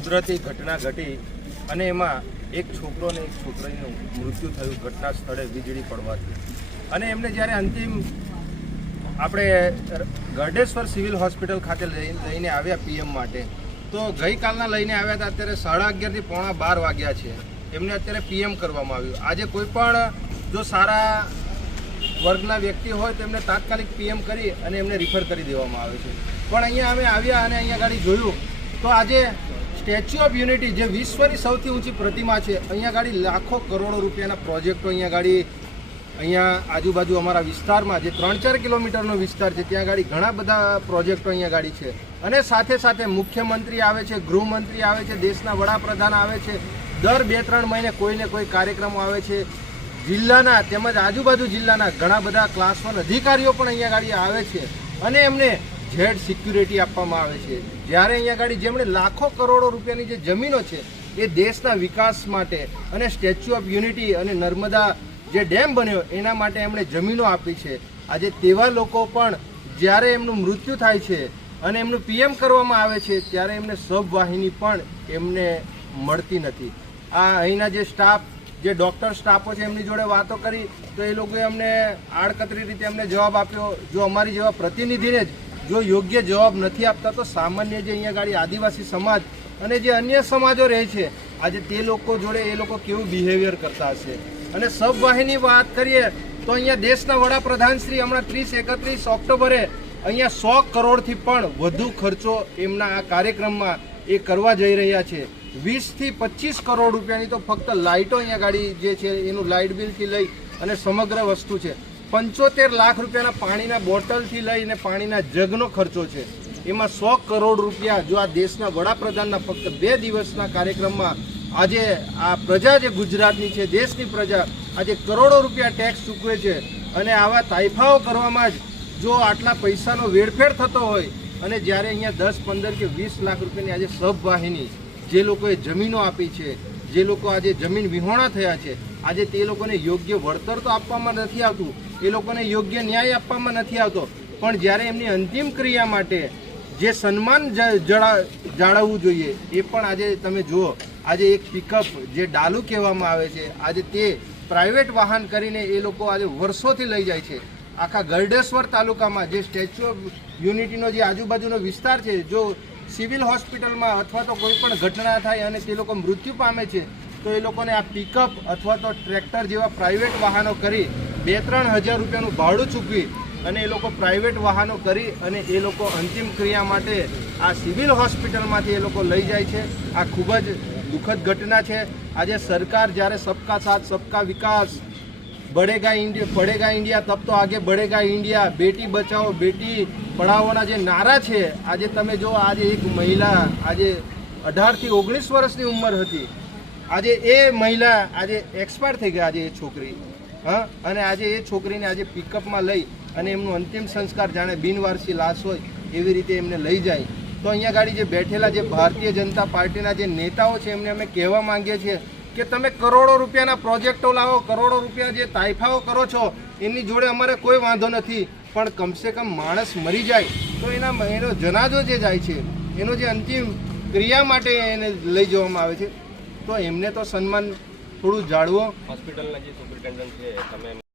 કુદરતી ઘટના ઘટી અને એમાં એક છોકરો અને એક છોકરીનું મૃત્યુ થયું ઘટના સ્થળે વીજળી પડવાથી. અને એમને જ્યારે અંતિમ આપણે ગરડેશ્વર સિવિલ હોસ્પિટલ ખાતે લઈને આવ્યા પીએમ માટે, તો ગઈકાલના લઈને આવ્યા હતા. અત્યારે 11:30 થી પોણા 12 વાગ્યા છે. એમને અત્યારે પીએમ કરવામાં આવ્યું. આજે કોઈ પણ જો સારા વર્ગના વ્યક્તિ હોય તો એમને તાત્કાલિક પીએમ કરી અને એમને રિફર કરી દેવામાં આવે છે. પણ અહીંયા અમે આવ્યા અને અહીંયા ગાડી જોયું તો આજે સ્ટેચ્યુ ઓફ યુનિટી જે વિશ્વની સૌથી ઊંચી પ્રતિમા છે, અહીંયા ગાડી લાખો કરોડો રૂપિયાના પ્રોજેક્ટો અહીંયા ગાડી અહીંયા આજુબાજુ અમારા વિસ્તારમાં જે 3-4 કિલોમીટરનો વિસ્તાર છે ત્યાં ગાડી ઘણા બધા પ્રોજેક્ટો અહીંયા ગાડી છે. અને સાથે સાથે મુખ્યમંત્રી આવે છે, ગૃહમંત્રી આવે છે, દેશના વડાપ્રધાન આવે છે, દર 2-3 મહિને કોઈને કોઈ કાર્યક્રમો આવે છે. જિલ્લાના તેમજ આજુબાજુ જિલ્લાના ઘણા બધા ક્લાસ 1 અધિકારીઓ પણ અહીંયા ગાડી આવે છે અને એમને જેડ સિક્યુરિટી આપવામાં આવે છે. જ્યારે અહીંયા ગાડી જેમણે લાખો કરોડો રૂપિયાની જે જમીનો છે એ દેશના વિકાસ માટે અને સ્ટેચ્યુ ઓફ યુનિટી અને નર્મદા જે ડેમ બન્યો એના માટે એમણે જમીનો આપી છે. આજે તેવા લોકો પણ જ્યારે એમનું મૃત્યુ થાય છે અને એમનું પીએમ કરવામાં આવે છે ત્યારે એમને સબવાહિની પણ એમને મળતી નથી. આ અહીંના જે સ્ટાફ, જે ડૉક્ટર સ્ટાફો છે એમની જોડે વાતો કરી તો એ લોકોએ અમને આડકતરી રીતે અમને જવાબ આપ્યો. જો અમારી જેવા પ્રતિનિધિને જ જો યોગ્ય જવાબ નથી આપતા તો સામાન્ય જે અહીંયા ગાડી આદિવાસી સમાજ અને જે અન્ય સમાજો રહે છે આજે તે લોકો જોડે એ લોકો કેવું બિહેવિયર કરતા હશે. અને સબવાહિની વાત કરીએ તો અહીંયા દેશના વડાપ્રધાન શ્રી હમણાં 30-31 ઓક્ટોબરે અહીંયા 100 કરોડથી પણ વધુ ખર્ચો એમના આ કાર્યક્રમમાં એ કરવા જઈ રહ્યા છે. 20 થી 25 કરોડ રૂપિયાની તો ફક્ત લાઇટો અહીંયા ગાડી જે છે એનું લાઇટ બિલથી લઈ અને સમગ્ર વસ્તુ છે. 75 લાખ રૂપિયાના પાણીના બોટલથી લઈને પાણીના જગનો ખર્ચો છે. એમાં 100 કરોડ રૂપિયા જો આ દેશના વડાપ્રધાનના ફક્ત 2 દિવસના કાર્યક્રમમાં આજે આ પ્રજા જે ગુજરાતની છે, દેશની પ્રજા આજે કરોડો રૂપિયા ટેક્સ ચૂકવે છે અને આવા તાઇફાઓ કરવામાં જ જો આટલા પૈસાનો વેડફેર થતો હોય અને જ્યારે અહીંયા 10, 15 કે 20 લાખ રૂપિયાની આજે સબવાહિની જે લોકોએ જમીનો આપી છે, જે લોકો આજે જમીન વિહોણા થયા છે, આજે તે લોકોને યોગ્ય વળતર તો આપવામાં નથી આવતું, એ લોકોને યોગ્ય ન્યાય આપવામાં નથી આવતો. પણ જ્યારે એમની અંતિમ ક્રિયા માટે જે સન્માન જાળવવું જોઈએ એ પણ આજે તમે જુઓ. આજે એક પિકઅપ જે ડાલુ કહેવામાં આવે છે આજે તે પ્રાઇવેટ વાહન કરીને એ લોકો આજે વર્ષોથી લઈ જાય છે. આખા ગરડેશ્વર તાલુકામાં જે સ્ટેચ્યુ ઓફ યુનિટીનો જે આજુબાજુનો વિસ્તાર છે, જો સિવિલ હોસ્પિટલમાં અથવા તો કોઈ પણ ઘટના થાય અને તે લોકો મૃત્યુ પામે છે તો એ લોકોને આ પિકઅપ અથવા તો ટ્રેક્ટર જેવા પ્રાઇવેટ વાહનો કરી 2-3 હજાર રૂપિયાનું ભાડું ચૂકવી અને એ લોકો પ્રાઇવેટ વાહનો કરી અને એ લોકો અંતિમ ક્રિયા માટે આ સિવિલ હોસ્પિટલમાંથી એ લોકો લઈ જાય છે. આ ખૂબ જ દુઃખદ ઘટના છે. આજે સરકાર જ્યારે સબકા સાથ સબકા વિકાસ, बढ़ेगा इंडिया तब तो आगे बढ़ेगा इंडिया, बेटी बचाओ बेटी पढ़ाओना જે નારા છે આજે તમે જો આજે એક મહિલા આજે 18 થી 19 વર્ષની ઉંમર હતી, આજે એ મહિલા આજે એક્સપાયર થઈ ગયા. આજે એ છોકરી અને આજે એ છોકરીને આજે પિકઅપમાં લઈ અને એમનું અંતિમ સંસ્કાર જાણે બિનવારસી લાશ હોય એવી રીતે એમને લઈ જાય. તો અહીંયા ગાડી જે બેઠેલા જે ભારતીય જનતા પાર્ટીના જે નેતાઓ છે એમને અમે કહેવા માંગીએ છીએ કે તમે કરોડો રૂપિયાના પ્રોજેક્ટો લાવો, કરોડો રૂપિયા જે તાઇફાઓ કરો છો એની જોડે અમારે કોઈ વાંધો નથી, પણ કમસે કમ માણસ મરી જાય તો એનો જનાજો જે જાય છે એનો જે અંતિમ ક્રિયા માટે એને લઈ જવામાં આવે છે તો એમને તો સન્માન થોડું જાળવો. હોસ્પિટલના જે સુપરિન્ટેન્ડન્ટ છે તમે